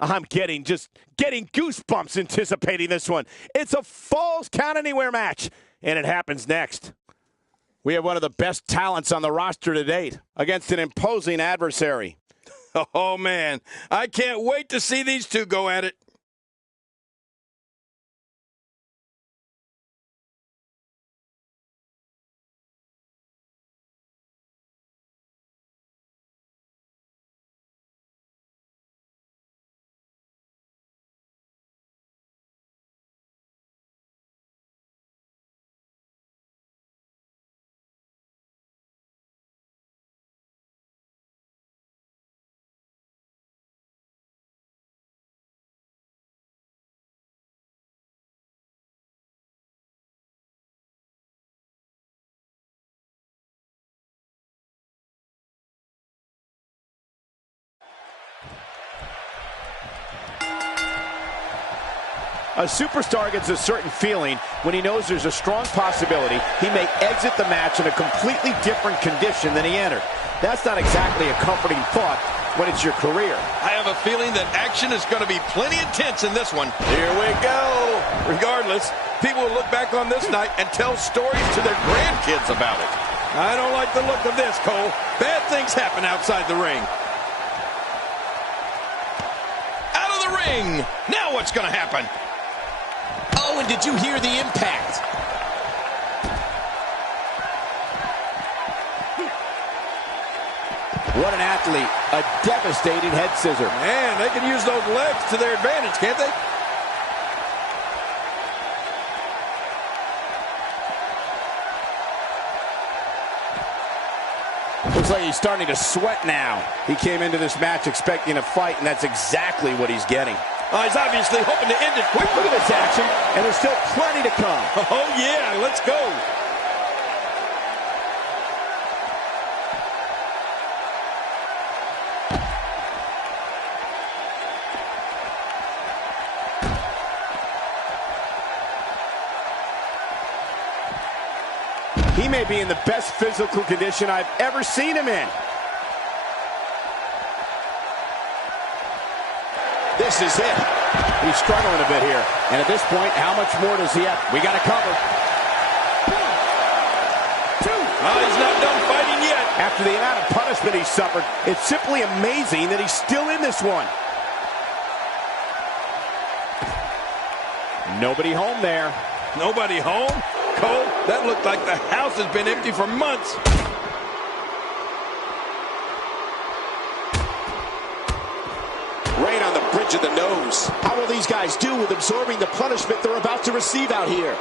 I'm getting goosebumps anticipating this one. It's a Falls Count Anywhere match, and it happens next. We have one of the best talents on the roster to date against an imposing adversary. Oh, man. I can't wait to see these two go at it. A superstar gets a certain feeling when he knows there's a strong possibility he may exit the match in a completely different condition than he entered. That's not exactly a comforting thought when it's your career. I have a feeling that action is going to be plenty intense in this one. Here we go. Regardless, people will look back on this night and tell stories to their grandkids about it. I don't like the look of this, Cole. Bad things happen outside the ring. Out of the ring. Now what's going to happen? Oh, and did you hear the impact? What an athlete. A devastating head scissor. Man, they can use those legs to their advantage, can't they? Looks like he's starting to sweat now. He came into this match expecting a fight, and that's exactly what he's getting. He's obviously hoping to end it quickly. Look at this action, and there's still plenty to come. Oh, yeah, let's go. He may be in the best physical condition I've ever seen him in. This is it. He's struggling a bit here. And at this point, how much more does he have? We got to cover. 1, 2. Oh, he's not done fighting yet. After the amount of punishment he suffered, it's simply amazing that he's still in this one. Nobody home there. Nobody home? Cole, that looked like the house has been empty for months. Right on the bridge of the nose. How will these guys do with absorbing the punishment they're about to receive out here?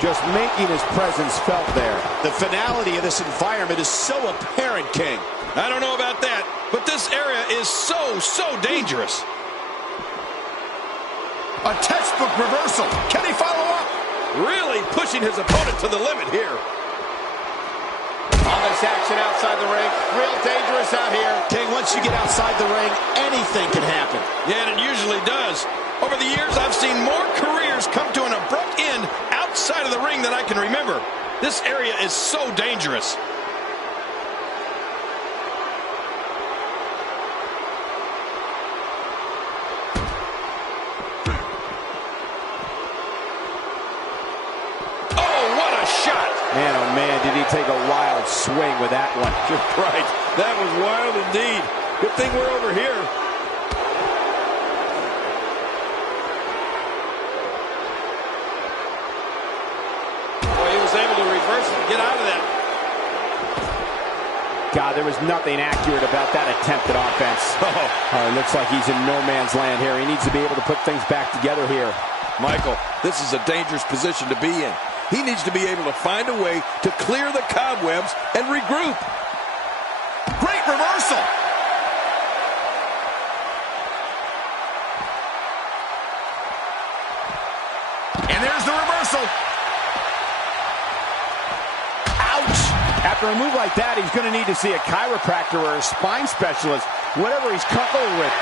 Just making his presence felt there. The finality of this environment is so apparent, King. I don't know about that, but this area is so dangerous. A textbook reversal. Can he follow up? Really pushing his opponent to the limit here. All this action outside the ring, real dangerous out here. King, once you get outside the ring, anything can happen. Yeah, and it usually does. Over the years, I've seen more careers come to an abrupt end outside of the ring than I can remember. This area is so dangerous. Oh, what a shot! Man, oh man, did he take a wild swing with that one. Right, that was wild indeed. Good thing we're over here. Get out of that. God, there was nothing accurate about that attempt at offense. It looks like he's in no man's land here. He needs to be able to put things back together here. Michael, this is a dangerous position to be in. He needs to be able to find a way to clear the cobwebs and regroup. Great reversal. And there's the reversal. After a move like that, he's going to need to see a chiropractor or a spine specialist whatever he's comfortable with.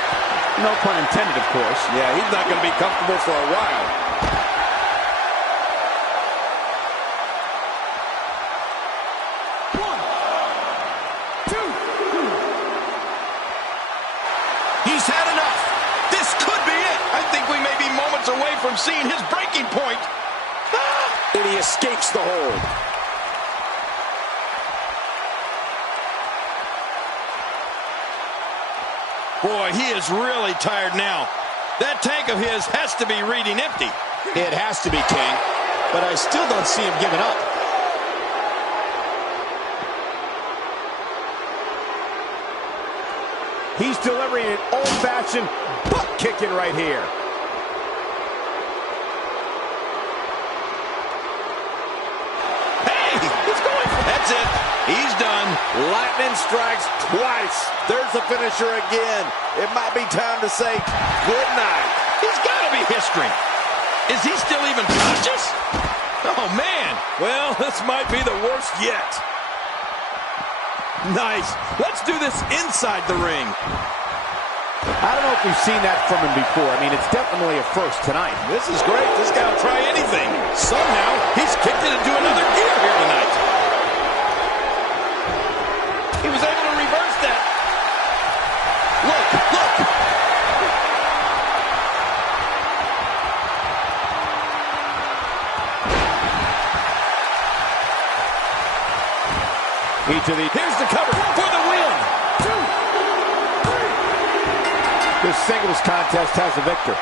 No pun intended, of course. Yeah, he's not going to be comfortable for a while. One, two. He's had enough. This could be it. I think we may be moments away from seeing his breaking point. And he escapes the hold. Boy, he is really tired now. That tank of his has to be reading empty. It has to be, King, but I still don't see him giving up. He's delivering an old-fashioned butt kicking right here. Hey, he's going. That's it. He's done. Lightning strikes twice. There's the finisher again. It might be time to say good night. He's got to be history. Is he still even conscious? Oh, man. Well, this might be the worst yet. Nice. Let's do this inside the ring. I don't know if we've seen that from him before. I mean, it's definitely a first tonight. This is great. This guy will try anything. Somehow, he's kicked it into another gear here tonight. He was able to reverse that. Look, look. Here's the cover for the win. 2, 3. This singles contest has a victor.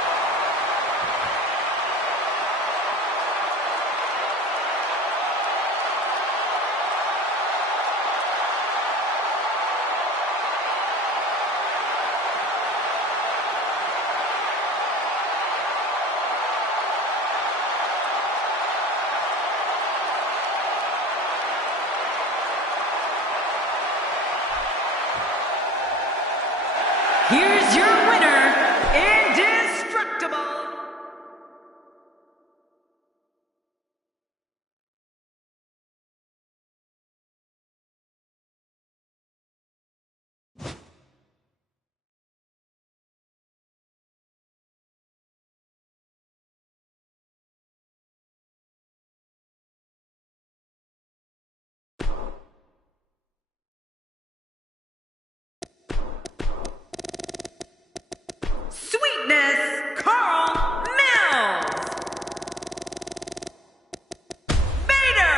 Here's your winner, Indestructible. Sweetness, Carl Mills. Vader.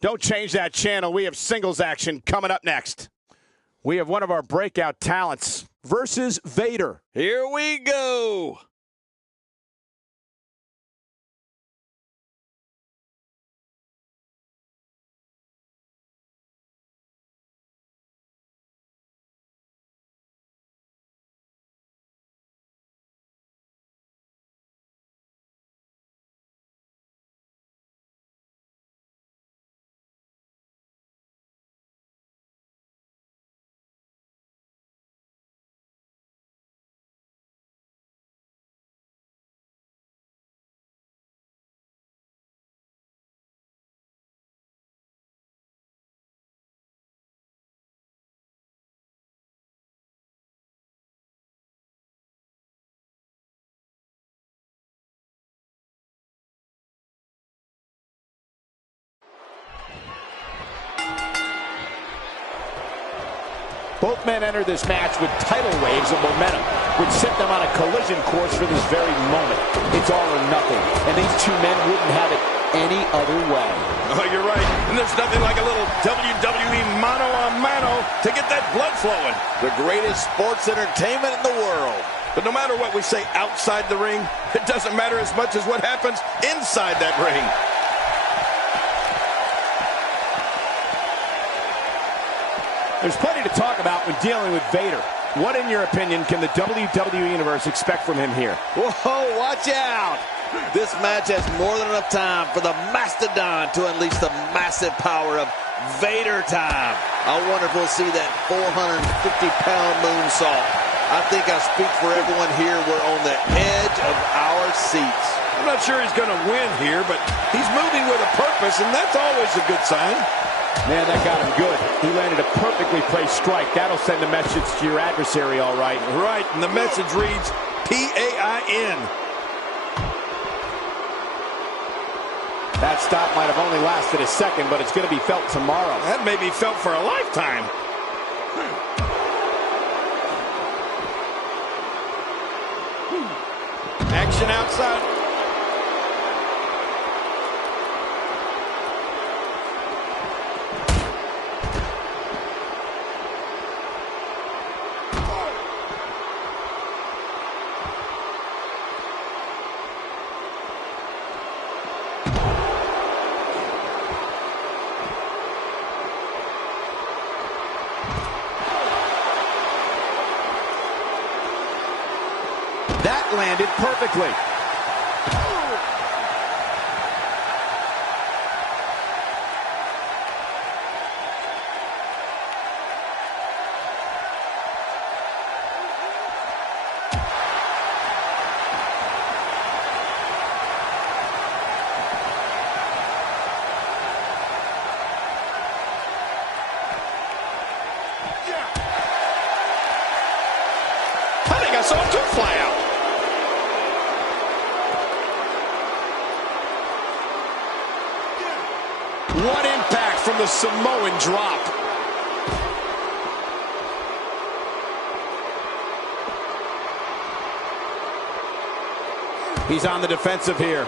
Don't change that channel. We have singles action coming up next. We have one of our breakout talents versus Vader. Here we go. Both men enter this match with tidal waves of momentum, which set them on a collision course for this very moment. It's all or nothing, and these two men wouldn't have it any other way. Oh, you're right. And there's nothing like a little WWE mano-a-mano to get that blood flowing. The greatest sports entertainment in the world. But no matter what we say outside the ring, it doesn't matter as much as what happens inside that ring. There's plenty to talk about when dealing with Vader. What, in your opinion, can the WWE Universe expect from him here? Whoa, watch out. This match has more than enough time for the Mastodon to unleash the massive power of Vader time. I wonder if we'll see that 450-pound moonsault. I think I speak for everyone here. We're on the edge of our seats. I'm not sure he's going to win here, but he's moving with a purpose, and that's always a good sign. Man, that got him good. He landed a perfectly placed strike. That'll send a message to your adversary, all right. Right, and the message reads PAIN. That stop might have only lasted a second, but it's going to be felt tomorrow. That may be felt for a lifetime. Action outside. That landed perfectly. I think I saw a tooth fly out. What impact from the Samoan drop. He's on the defensive here,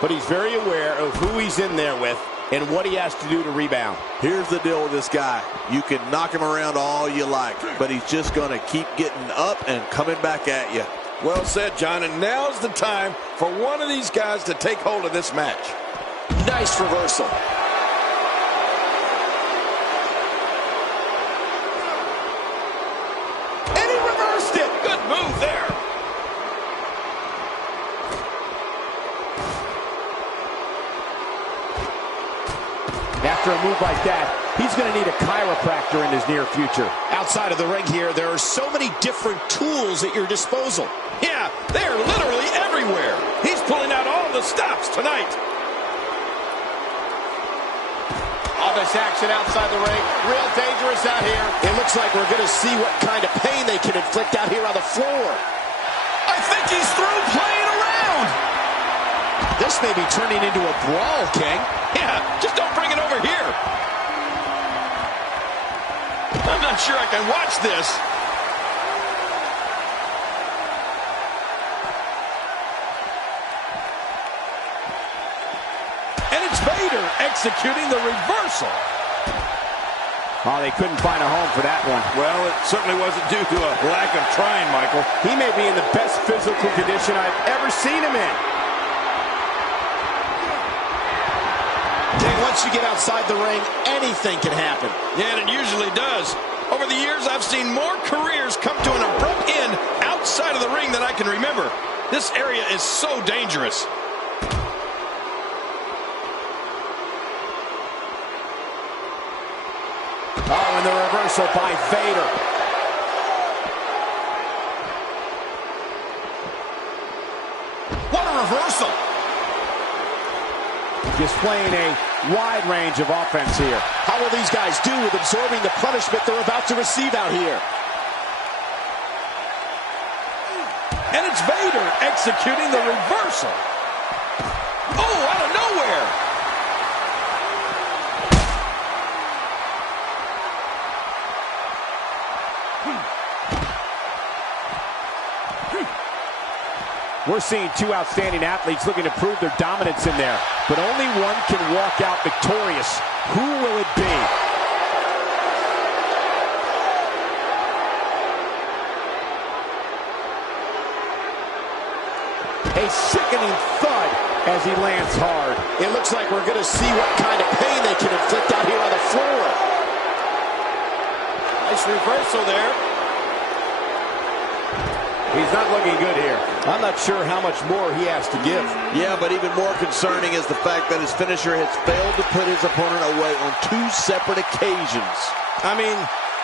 but he's very aware of who he's in there with and what he has to do to rebound. Here's the deal with this guy. You can knock him around all you like, but he's just going to keep getting up and coming back at you. Well said, John, and now's the time for one of these guys to take hold of this match. Nice reversal. And he reversed it. Good move there. After a move like that, he's going to need a chiropractor in his near future. Outside of the ring here, there are so many different tools at your disposal. Yeah, they're literally everywhere. He's pulling out all the stops tonight. All this action outside the ring, real dangerous out here. It looks like we're going to see what kind of pain they can inflict out here on the floor. I think he's through playing around. This may be turning into a brawl, King. Yeah, just don't bring it over here. I'm not sure I can watch this. And it's Vader executing the reversal. Oh, they couldn't find a home for that one. Well, it certainly wasn't due to a lack of trying, Michael. He may be in the best physical condition I've ever seen him in. Once you get outside the ring, anything can happen. Yeah, and it usually does. Over the years, I've seen more careers come to an abrupt end outside of the ring than I can remember. This area is so dangerous. Oh, and the reversal by Vader. What a reversal! Displaying a wide range of offense here. How will these guys do with absorbing the punishment they're about to receive out here? And it's Vader executing the reversal. Oh, out of nowhere. We're seeing two outstanding athletes looking to prove their dominance in there, but only one can walk out victorious. Who will it be? A sickening thud as he lands hard. It looks like we're going to see what kind of pain they can inflict out here on the floor. Nice reversal there. He's not looking good here. I'm not sure how much more he has to give. Yeah, but even more concerning is the fact that his finisher has failed to put his opponent away on 2 separate occasions. I mean,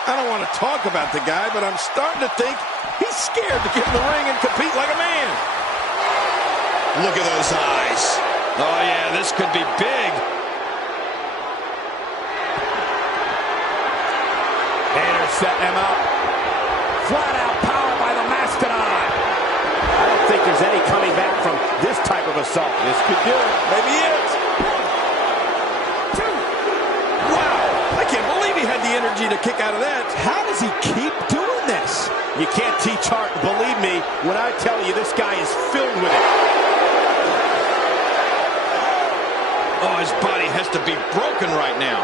I don't want to talk about the guy, but I'm starting to think he's scared to get in the ring and compete like a man. Look at those eyes. Oh, yeah, this could be big. Vader setting him up. Flat out power by the Mastodon. I don't think there's any coming back from this type of assault. This could do it. Maybe it. 1, 2. Wow. I can't believe he had the energy to kick out of that. How does he keep doing this? You can't teach heart. Believe me when I tell you this guy is filled with it. Oh, his body has to be broken right now.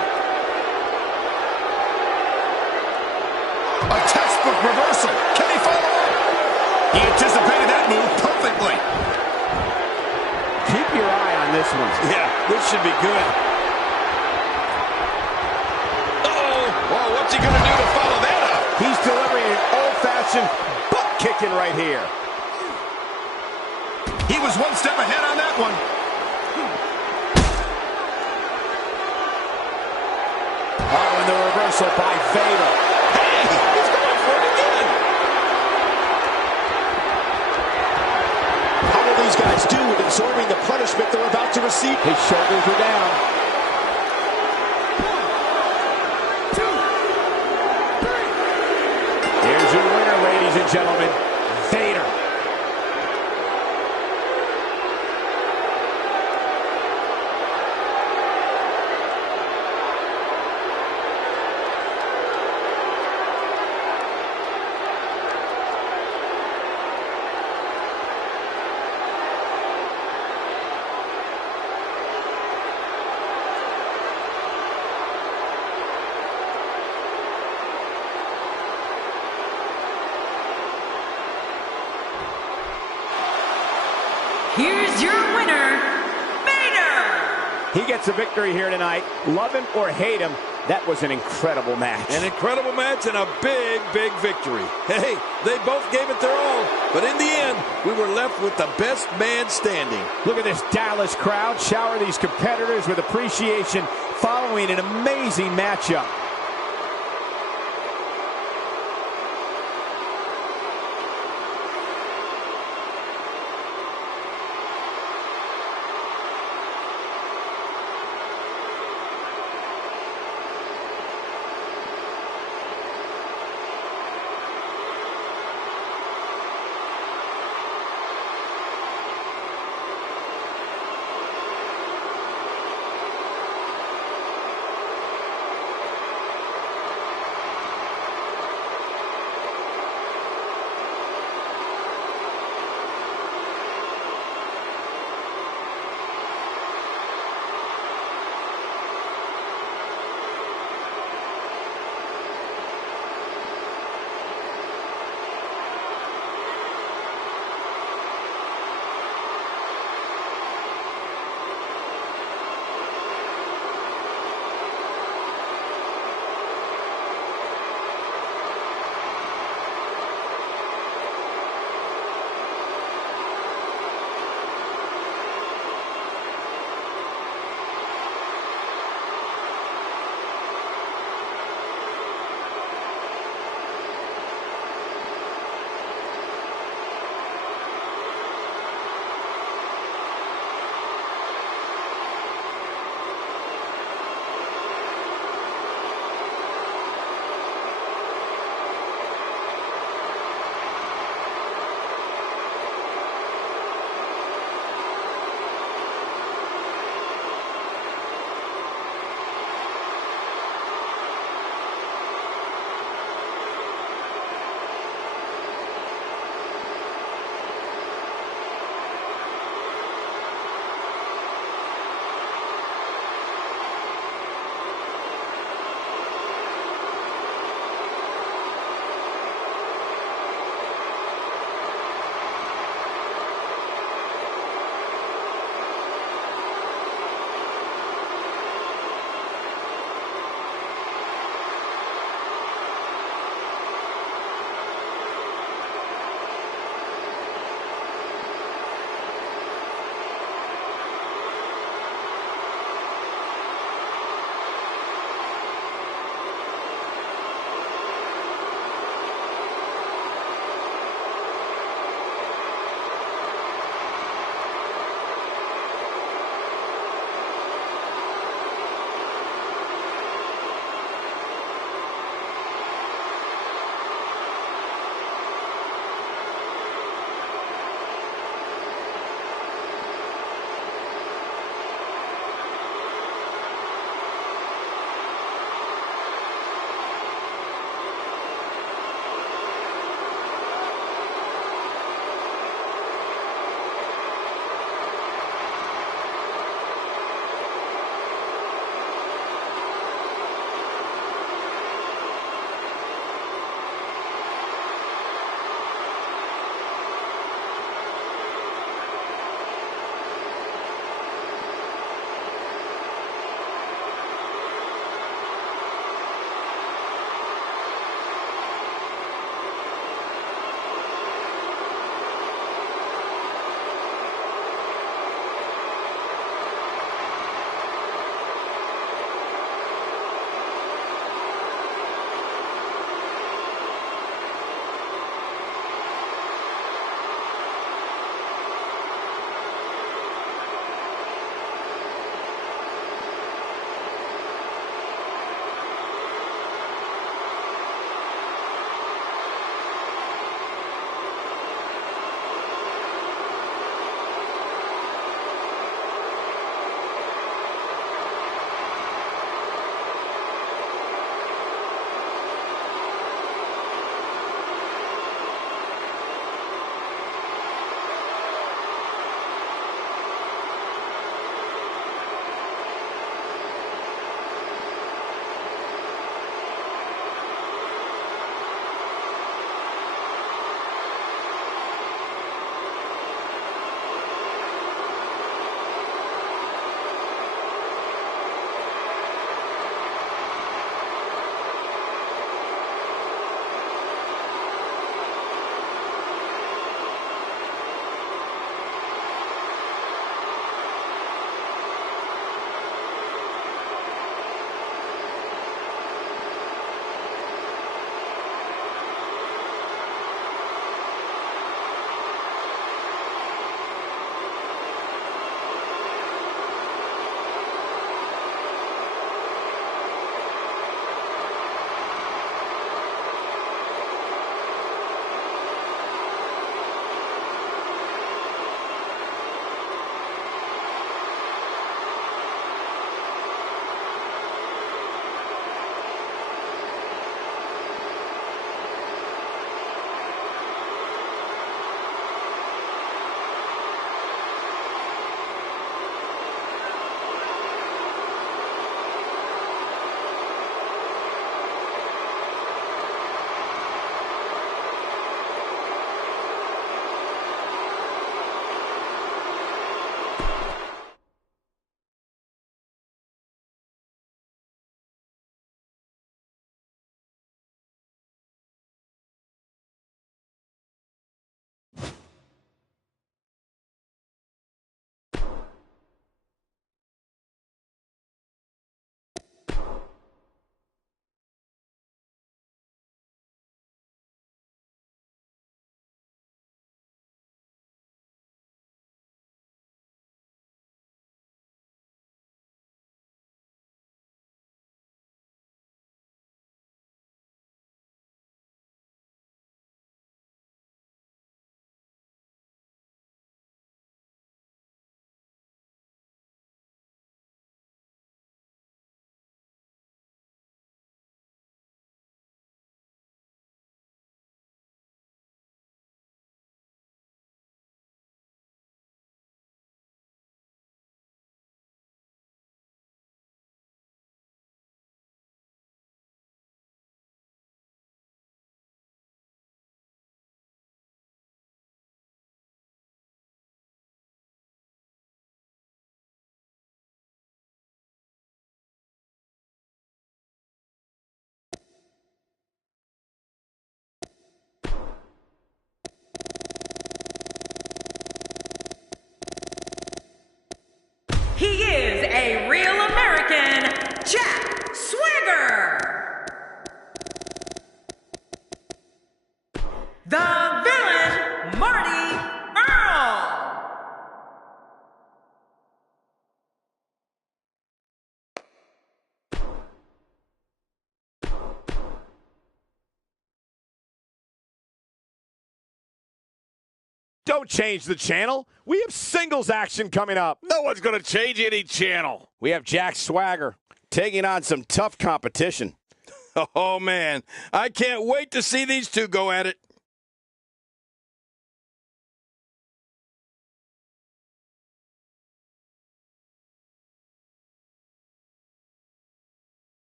A textbook reversal. Can he follow up? He anticipated that move perfectly. Keep your eye on this one. Yeah, this should be good. Uh-oh. Well, what's he going to do to follow that up? He's delivering an old-fashioned butt kicking right here. He was one step ahead on that one. Oh, and the reversal by Vader. Hey, he's going for it again. How will these guys do with absorbing the punishment they're about to receive? His shoulders are down. 1, 2, 3. Here's your winner, ladies and gentlemen, Vader. Here's your winner, Vader! He gets a victory here tonight. Love him or hate him, that was an incredible match. An incredible match and a big, big victory. Hey, they both gave it their all, but in the end, we were left with the best man standing. Look at this Dallas crowd shower these competitors with appreciation following an amazing matchup. Don't change the channel. We have singles action coming up. No one's going to change any channel. We have Jack Swagger taking on some tough competition. Oh, man. I can't wait to see these two go at it.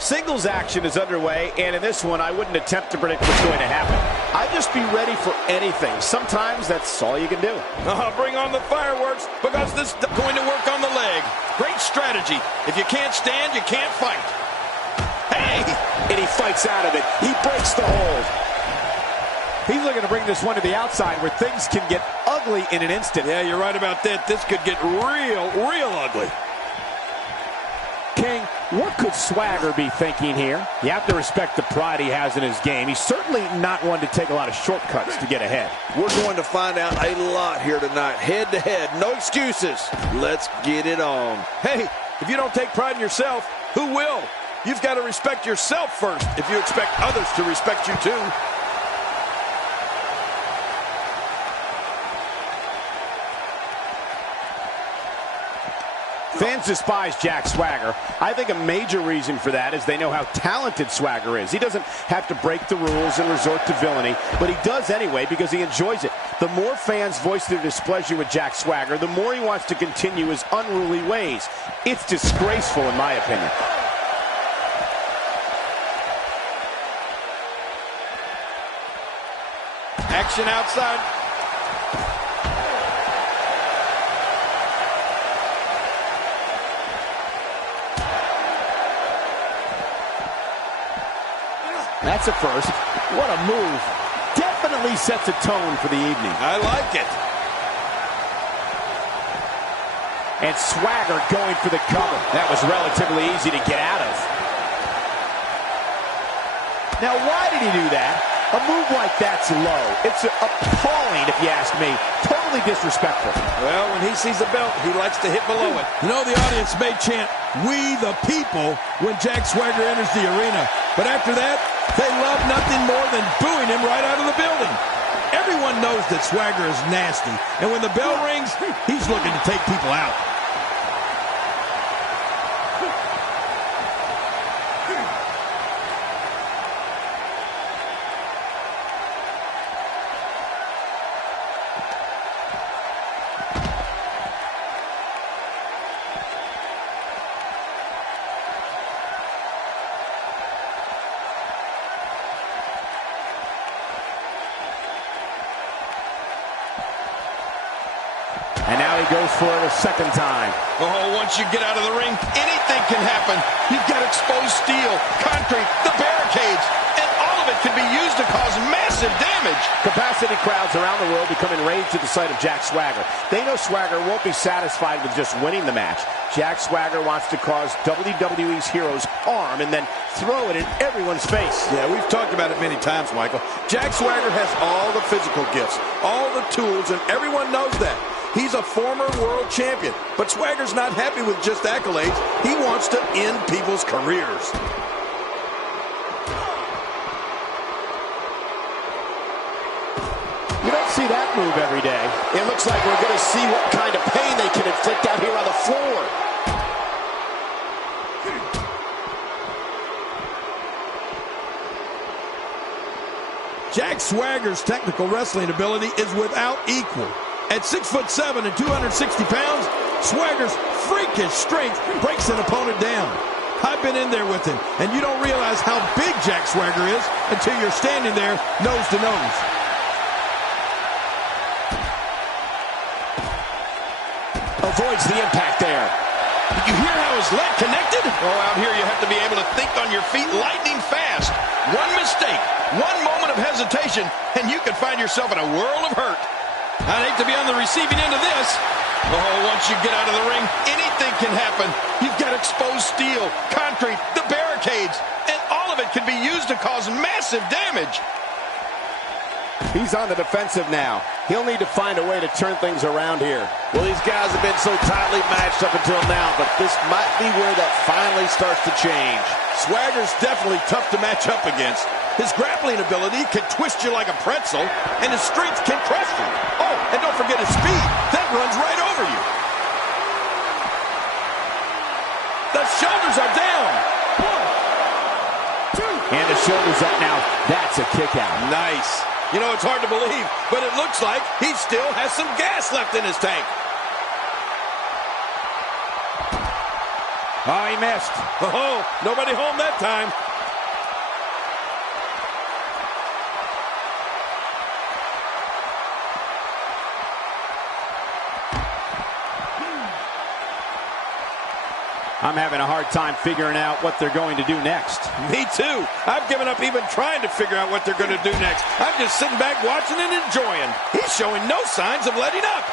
Singles action is underway, and in this one, I wouldn't attempt to predict what's going to happen. I'd just be ready for anything. Sometimes that's all you can do. Bring on the fireworks, because this is going to work on the leg. Great strategy. If you can't stand, you can't fight. Hey! And he fights out of it. He breaks the hold. He's looking to bring this one to the outside where things can get ugly in an instant. Yeah, you're right about that. This could get real ugly. King, what could Swagger be thinking here? You have to respect the pride he has in his game. He's certainly not one to take a lot of shortcuts to get ahead. We're going to find out a lot here tonight. Head to head, no excuses. Let's get it on. Hey, if you don't take pride in yourself, who will? You've got to respect yourself first if you expect others to respect you too. Fans despise Jack Swagger. I think a major reason for that is they know how talented Swagger is. He doesn't have to break the rules and resort to villainy, but he does anyway because he enjoys it. The more fans voice their displeasure with Jack Swagger, the more he wants to continue his unruly ways. It's disgraceful, in my opinion. Action outside. That's a first. What a move. Definitely sets a tone for the evening. I like it. And Swagger going for the cover. That was relatively easy to get out of. Now, why did he do that? A move like that's low. It's appalling, if you ask me. Totally disrespectful. Well, when he sees the belt, he likes to hit below it. You know, the audience may chant, "We the people," when Jack Swagger enters the arena. But after that, they love nothing more than booing him right out of the building. Everyone knows that Swagger is nasty. And when the bell rings, he's looking to take people out. And now he goes for it a second time. Oh, once you get out of the ring, anything can happen. You've got exposed steel, concrete, the barricades, and all of it can be used to cause massive damage. Capacity crowds around the world become enraged at the sight of Jack Swagger. They know Swagger won't be satisfied with just winning the match. Jack Swagger wants to cause WWE's heroes harm and then throw it in everyone's face. Yeah, we've talked about it many times, Michael. Jack Swagger has all the physical gifts, all the tools, and everyone knows that. He's a former world champion, but Swagger's not happy with just accolades. He wants to end people's careers. You don't see that move every day. It looks like we're going to see what kind of pain they can inflict out here on the floor. Jack Swagger's technical wrestling ability is without equal. At 6'7" and 260 pounds, Swagger's freakish strength breaks an opponent down. I've been in there with him, and you don't realize how big Jack Swagger is until you're standing there nose to nose. Avoids the impact there. Did you hear how his leg connected? Oh, out here you have to be able to think on your feet lightning fast. One mistake, one moment of hesitation, and you could find yourself in a world of hurt. I'd hate to be on the receiving end of this. Oh, once you get out of the ring, anything can happen. You've got exposed steel, concrete, the barricades, and all of it can be used to cause massive damage. He's on the defensive now. He'll need to find a way to turn things around here. Well, these guys have been so tightly matched up until now, but this might be where that finally starts to change. Swagger's definitely tough to match up against. His grappling ability can twist you like a pretzel, and his strength can crush you. Oh, and don't forget his speed. That runs right over you. The shoulders are down. 1, 2. And the shoulders up now. That's a kick out. Nice. You know, it's hard to believe, but it looks like he still has some gas left in his tank. Oh, he missed. Oh, nobody home that time. I'm having a hard time figuring out what they're going to do next. Me too. I've given up even trying to figure out what they're going to do next. I'm just sitting back watching and enjoying. He's showing no signs of letting up.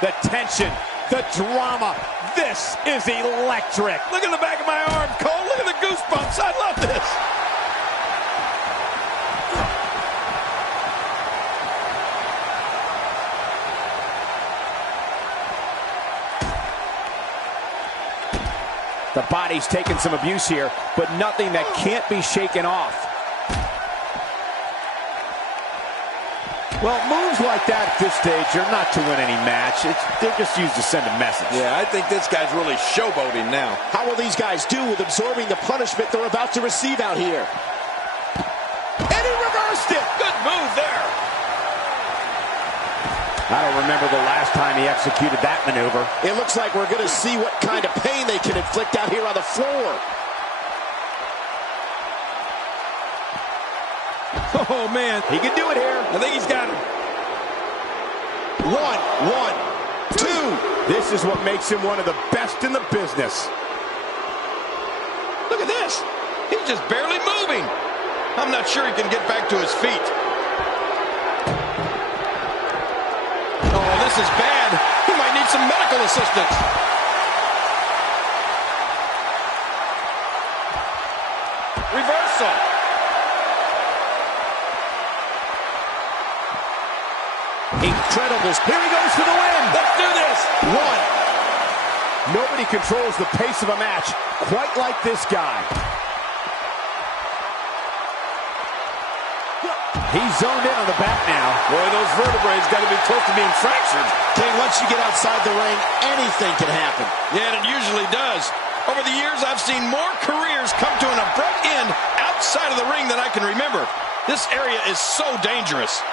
The tension, the drama. This is electric. Look at the back of my arm, Cole. Look at the goosebumps. I love this. The body's taking some abuse here, but nothing that can't be shaken off. Well, moves like that at this stage are not to win any match. They're just used to send a message. Yeah, I think this guy's really showboating now. How will these guys do with absorbing the punishment they're about to receive out here? And he reversed it. Good move there. I don't remember the last time he executed that maneuver. It looks like we're going to see what kind of pain they can inflict out here on the floor. Oh, man. He can do it here. I think he's got him. 1, 1, 2. This is what makes him one of the best in the business. Look at this. He's just barely moving. I'm not sure he can get back to his feet. Oh, this is bad. He might need some medical assistance. Reversal. Incredible. Here he goes for the win. Let's do this. 1. Nobody controls the pace of a match quite like this guy. He's zoned in on the back now. Boy, those vertebrae got to be close to being fractured. King, once you get outside the ring, anything can happen. Yeah, and it usually does. Over the years, I've seen more careers come to an abrupt end outside of the ring than I can remember. This area is so dangerous.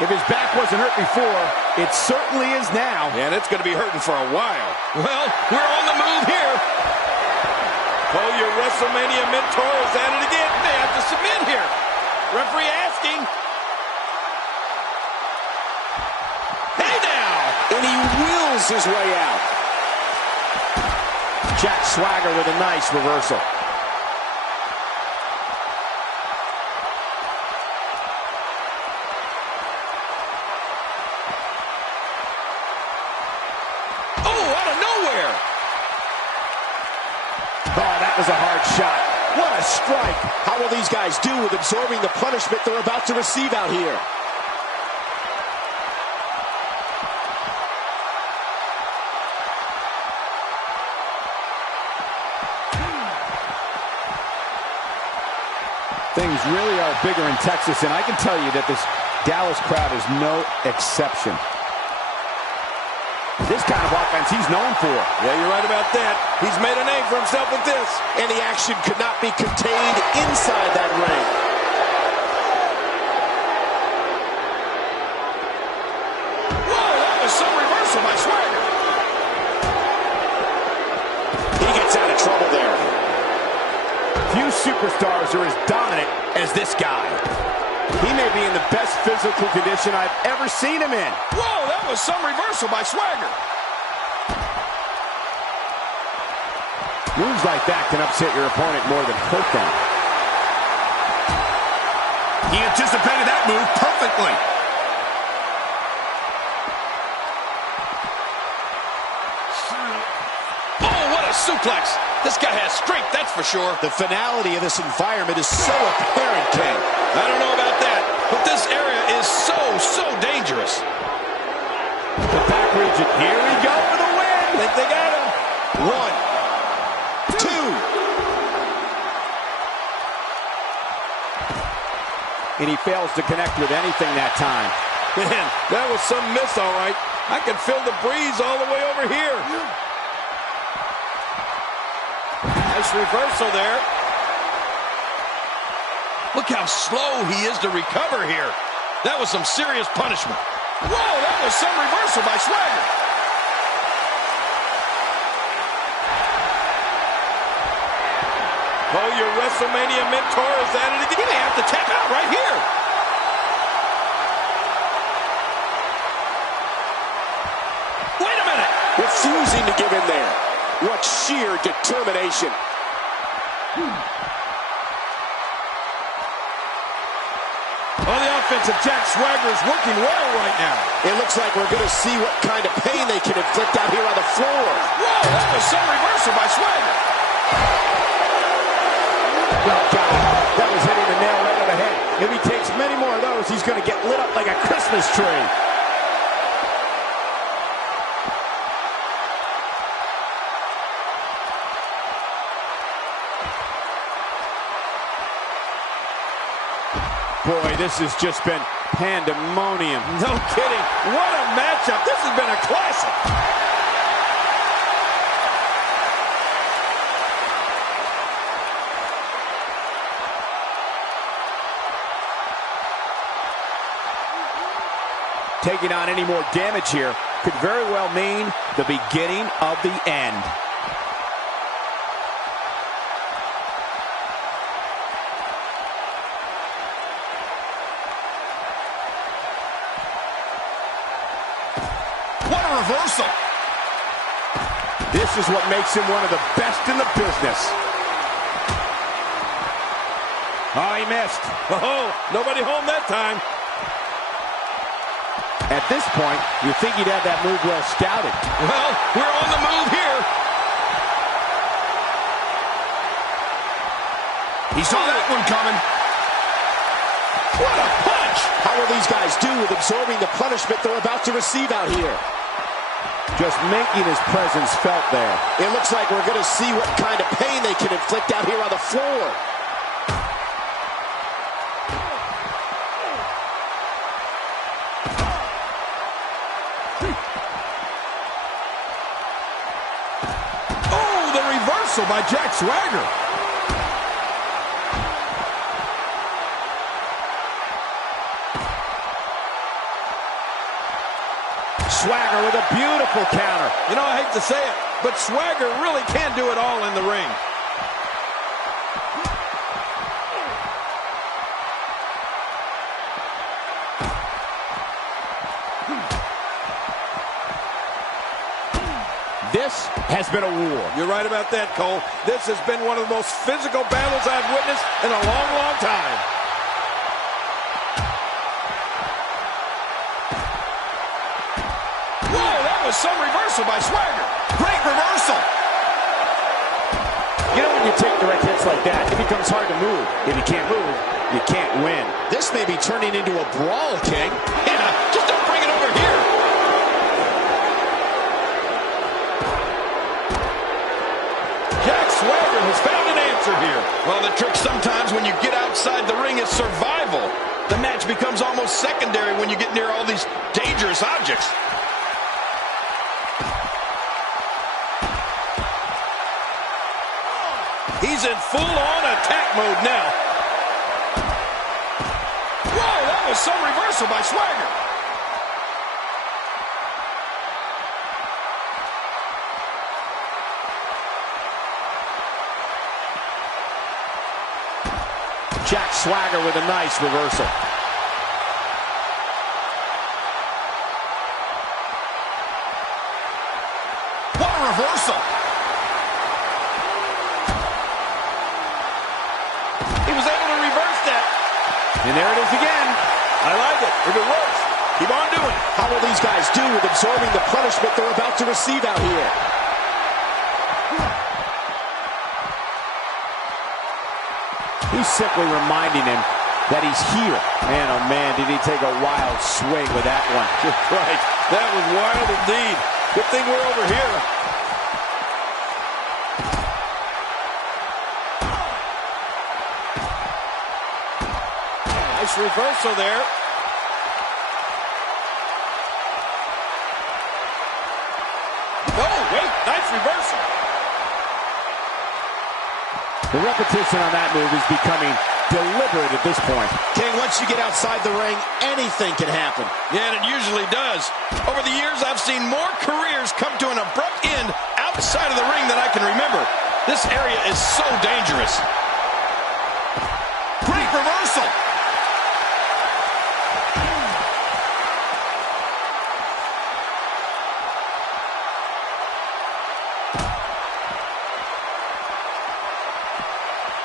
If his back wasn't hurt before, it certainly is now. And it's going to be hurting for a while. Well, we're on the move here. Oh, your WrestleMania mentor is at it again. They have to submit here. Referee asking. Hey now! And he wills his way out. Jack Swagger with a nice reversal. Was a hard shot. What a strike. How will these guys do with absorbing the punishment they're about to receive out here? Things really are bigger in Texas, and I can tell you that this Dallas crowd is no exception. This kind of offense he's known for. Yeah, you're right about that. He's made a name for himself with this. And the action could not be contained inside that ring. Whoa, that was some reversal by Swagger. Few superstars are as dominant as this guy. He may be in the best physical condition I've ever seen him in. Whoa, that was some reversal by Swagger. Moves like that can upset your opponent more than hurt them. He anticipated that move perfectly. Oh, what a suplex. This guy has strength, that's for sure. The finality of this environment is so apparent, King. I don't know about that, but this area is so dangerous. The back region. Here we go for the win. Think they got him. 1, 2. And he fails to connect with anything that time. Man, that was some miss, all right. I can feel the breeze all the way over here. Nice reversal there. Look how slow he is to recover here. That was some serious punishment. Whoa, that was some reversal by Swagger. Oh, your WrestleMania mentor is at it again. He may have to tap out right here. Wait a minute. Refusing to give in there. What sheer determination. On the offensive, Jack Swagger is working well right now. It looks like we're going to see what kind of pain they can inflict out here on the floor. Whoa, that was some reversal by Swagger. Well, God, that was hitting the nail right on the head. If he takes many more of those, he's going to get lit up like a Christmas tree. Boy, this has just been pandemonium. No kidding. What a matchup. This has been a classic. Taking on any more damage here could very well mean the beginning of the end. What a reversal. This is what makes him one of the best in the business. Oh, he missed. Oh, nobody home that time. At this point, you think he'd have that move well scouted. Well, we're on the move here. He saw that one coming. What a punch. How will these guys do with absorbing the punishment they're about to receive out here? Just making his presence felt there. It looks like we're going to see what kind of pain they can inflict out here on the floor. Oh, the reversal by Jack Swagger. Swagger with a beautiful counter. You know, I hate to say it, but Swagger really can do it all in the ring. This has been a war. You're right about that, Cole. This has been one of the most physical battles I've witnessed in a long, long time. Whoa, that was some reversal by Swagger. Great reversal. You know, when you take direct hits like that, it becomes hard to move. If you can't move, you can't win. This may be turning into a brawl, King. Hannah, just don't bring it over here. Jack Swagger has found an answer here. Well, the trick sometimes when you get outside the ring is survival. The match becomes almost secondary when you get near all these dangerous objects. He's in full-on attack mode now. Whoa, that was some reversal by Swagger. Jack Swagger with a nice reversal. What a reversal! He was able to reverse that. And there it is again. I like it. If it works, keep on doing it. How will these guys do with absorbing the punishment they're about to receive out here? He's simply reminding him that he's here. Man, oh man, did he take a wild swing with that one. Right. That was wild indeed. Good thing we're over here. Nice reversal there. Oh, wait. Nice reversal. The repetition on that move is becoming deliberate at this point. King, once you get outside the ring, anything can happen. Yeah, and it usually does. Over the years, I've seen more careers come to an abrupt end outside of the ring than I can remember. This area is so dangerous. Great reversal!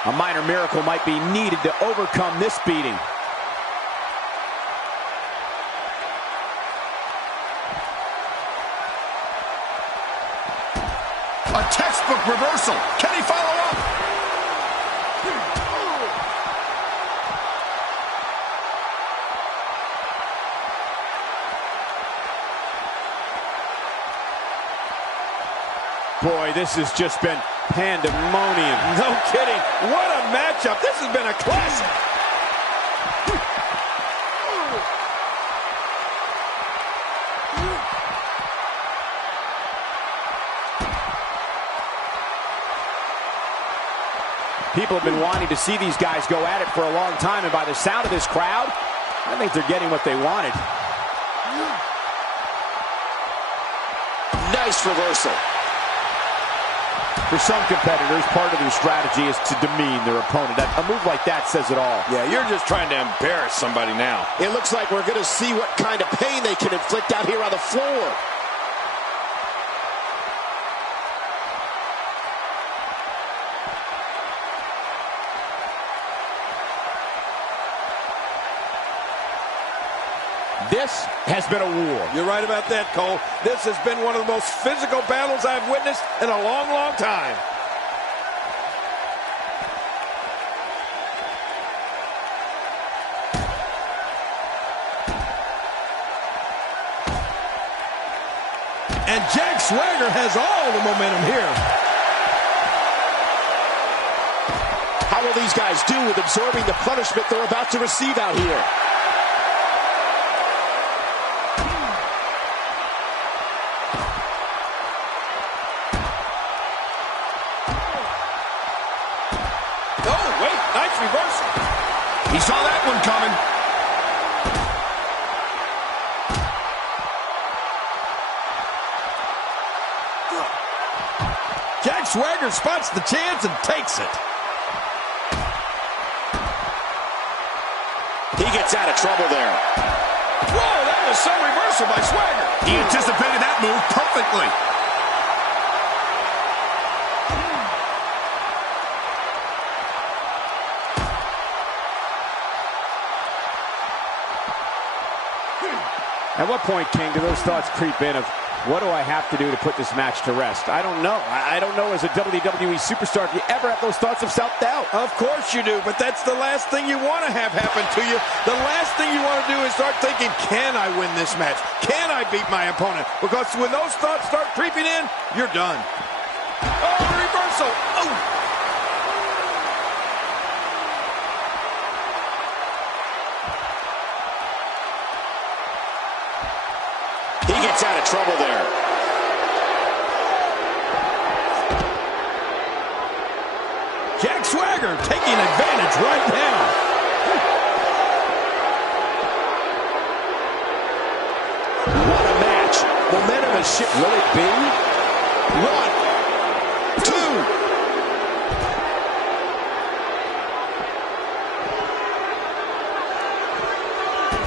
A minor miracle might be needed to overcome this beating. A textbook reversal. Can he follow up? Boy, this has just been pandemonium. No kidding. What a matchup. This has been a classic. People have been wanting to see these guys go at it for a long time, and by the sound of this crowd, I think they're getting what they wanted. Nice reversal. For some competitors, part of their strategy is to demean their opponent. A move like that says it all. Yeah, you're just trying to embarrass somebody now. It looks like we're going to see what kind of pain they can inflict out here on the floor. This has been a war. You're right about that, Cole. This has been one of the most physical battles I've witnessed in a long, long time. And Jack Swagger has all the momentum here. How will these guys do with absorbing the punishment they're about to receive out here? Nice reversal. He saw that one coming. Jack Swagger spots the chance and takes it. He gets out of trouble there. Whoa, that was some reversal by Swagger. He anticipated that move perfectly. At what point, King, do those thoughts creep in of, what do I have to do to put this match to rest? I don't know. I don't know as a WWE superstar if you ever have those thoughts of self-doubt. Of course you do, but that's the last thing you want to have happen to you. The last thing you want to do is start thinking, can I win this match? Can I beat my opponent? Because when those thoughts start creeping in, you're done. Oh, reversal. Oh. He gets out of trouble there. Jack Swagger taking advantage right now. What a match. Momentum has shifted. Will it be? 1, 2.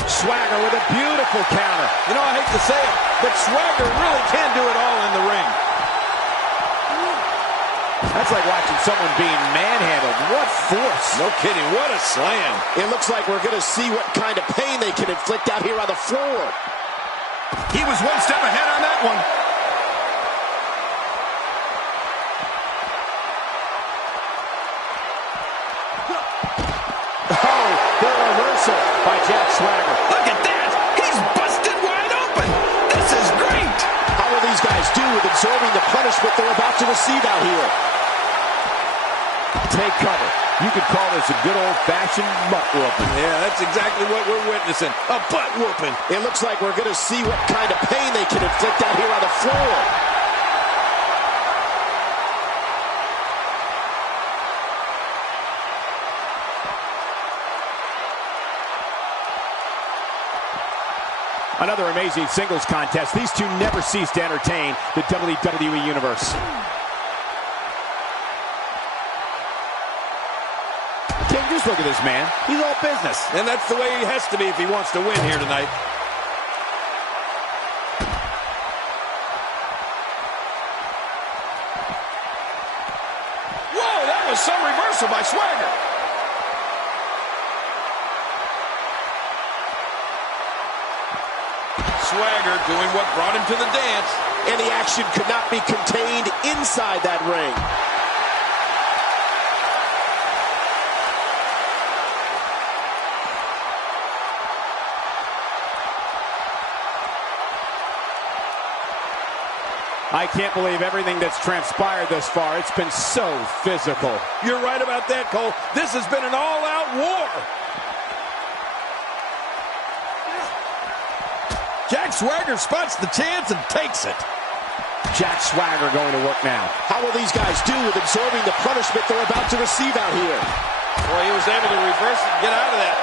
Swagger with a beautiful counter. You know, I hate to say it, but Swagger really can do it all in the ring. That's like watching someone being manhandled. What force. No kidding. What a slam. It looks like we're going to see what kind of pain they can inflict out here on the floor. He was one step ahead on that one. Oh, the reversal by Jack Swagger. Look at that. He's busted wide open. This is great. How will these guys do with absorbing the punishment they're about to receive out here? Take cover. You could call this a good old-fashioned butt whooping. Yeah, that's exactly what we're witnessing. A butt whooping. It looks like we're going to see what kind of pain they can inflict out here on the floor. Another amazing singles contest. These two never cease to entertain the WWE Universe. King, just look at this man. He's all business. And that's the way he has to be if he wants to win here tonight. Whoa, that was some reversal by Swagger. Swagger doing what brought him to the dance. And the action could not be contained inside that ring. I can't believe everything that's transpired thus far. It's been so physical. You're right about that, Cole. This has been an all-out war. Jack Swagger spots the chance and takes it. Jack Swagger going to work now. How will these guys do with absorbing the punishment they're about to receive out here? Boy, he was able to reverse it and get out of that.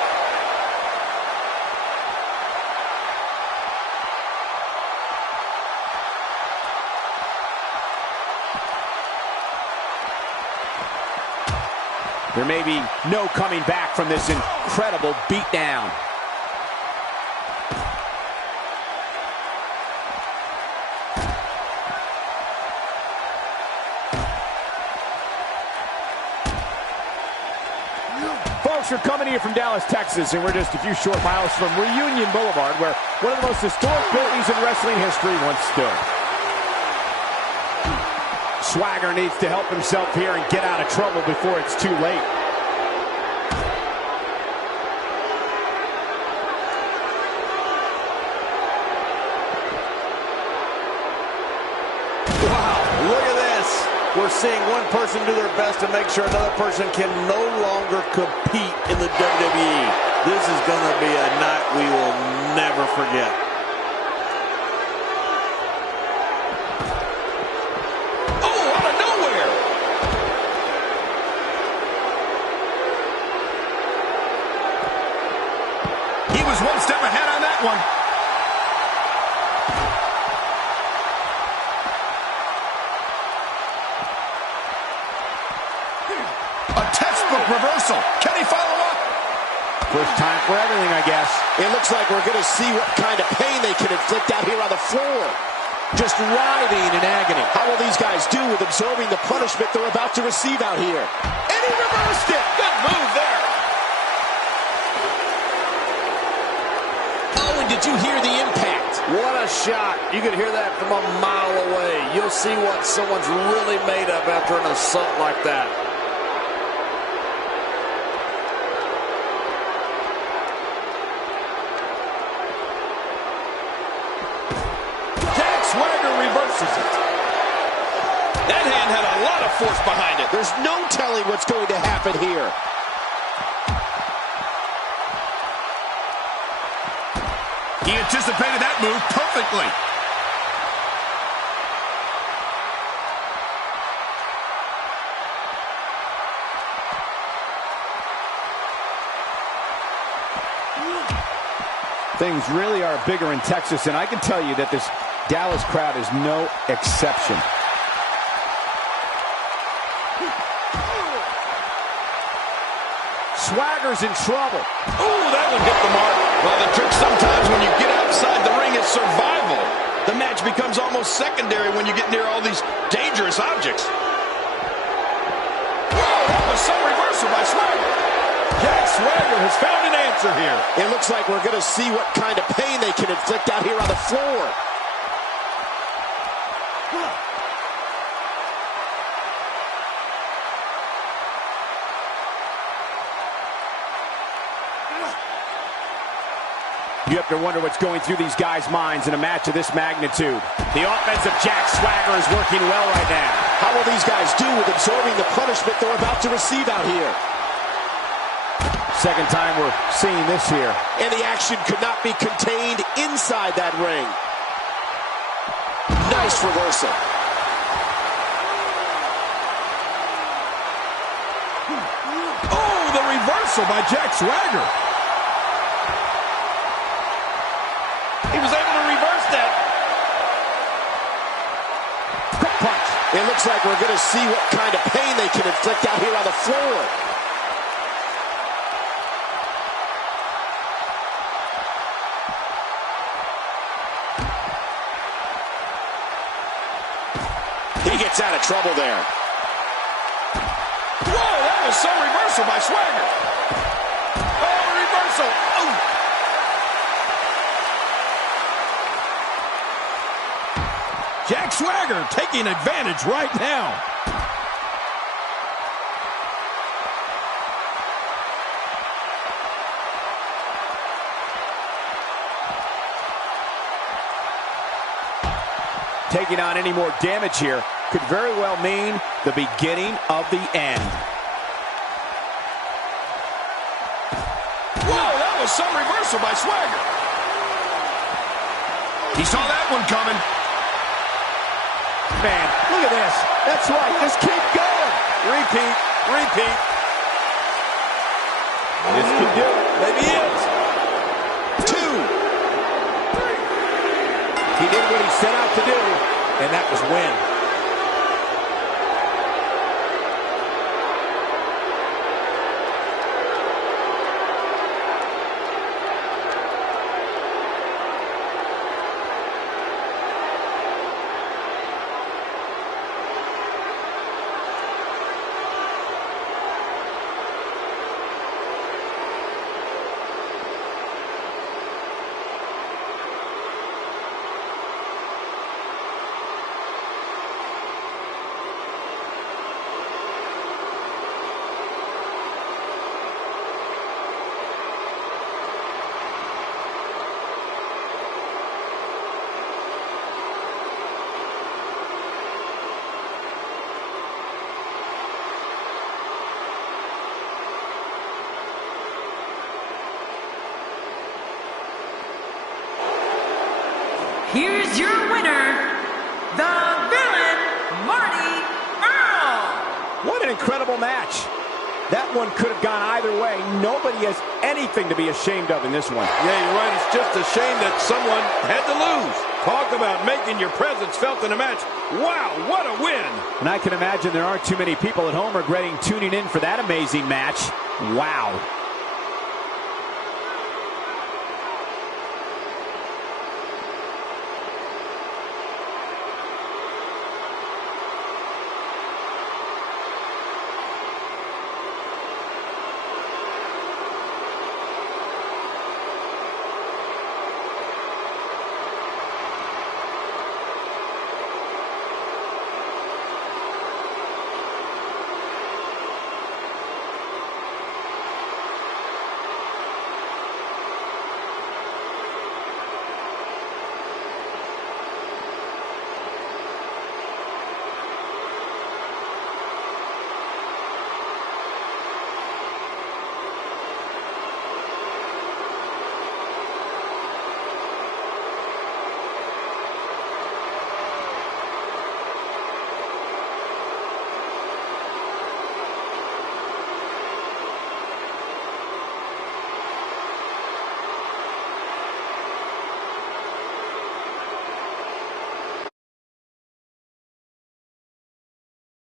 There may be no coming back from this incredible beatdown. Folks, we're coming here from Dallas, Texas, and we're just a few short miles from Reunion Boulevard, where one of the most historic buildings in wrestling history once stood. Swagger needs to help himself here and get out of trouble before it's too late. Wow, look at this. We're seeing one person do their best to make sure another person can no longer compete in the WWE. This is going to be a night we will never forget. One step ahead on that one. A textbook reversal. Can he follow up? First time for everything, I guess. It looks like we're going to see what kind of pain they can inflict out here on the floor. Just writhing in agony. How will these guys do with absorbing the punishment they're about to receive out here? And he reversed it. Good move there. Did you hear the impact? What a shot. You could hear that from a mile away. You'll see what someone's really made of after an assault like that. Jack Swagger reverses it. That hand had a lot of force behind it. There's no telling what's going to happen here. He anticipated that move perfectly. Things really are bigger in Texas, and I can tell you that this Dallas crowd is no exception. Swagger's in trouble. Ooh, that one hit the mark. Well, the trick sometimes when you get outside the ring is survival. The match becomes almost secondary when you get near all these dangerous objects. Whoa, that was some reversal by Swagger. Jack Swagger has found an answer here. It looks like we're going to see what kind of pain they can inflict out here on the floor. You have to wonder what's going through these guys' minds in a match of this magnitude. The offense of Jack Swagger is working well right now. How will these guys do with absorbing the punishment they're about to receive out here? Second time we're seeing this here. And the action could not be contained inside that ring. Nice reversal. Oh, the reversal by Jack Swagger. He was able to reverse that. Quick punch. It looks like we're going to see what kind of pain they can inflict out here on the floor. He gets out of trouble there. Whoa, that was some reversal by Swagger. Oh, reversal. Oh. Jack Swagger taking advantage right now. Taking on any more damage here could very well mean the beginning of the end. Whoa, that was some reversal by Swagger. He saw that one coming. Man, look at this. That's right. Just keep going. Repeat, repeat. This can do it. Maybe it is. 2. He did what he set out to do, and that was win. Here's your winner, the Villain, Marty Earl. What an incredible match. That one could have gone either way. Nobody has anything to be ashamed of in this one. Yeah, you're right. It's just a shame that someone had to lose. Talk about making your presence felt in a match. Wow, what a win. And I can imagine there aren't too many people at home regretting tuning in for that amazing match. Wow.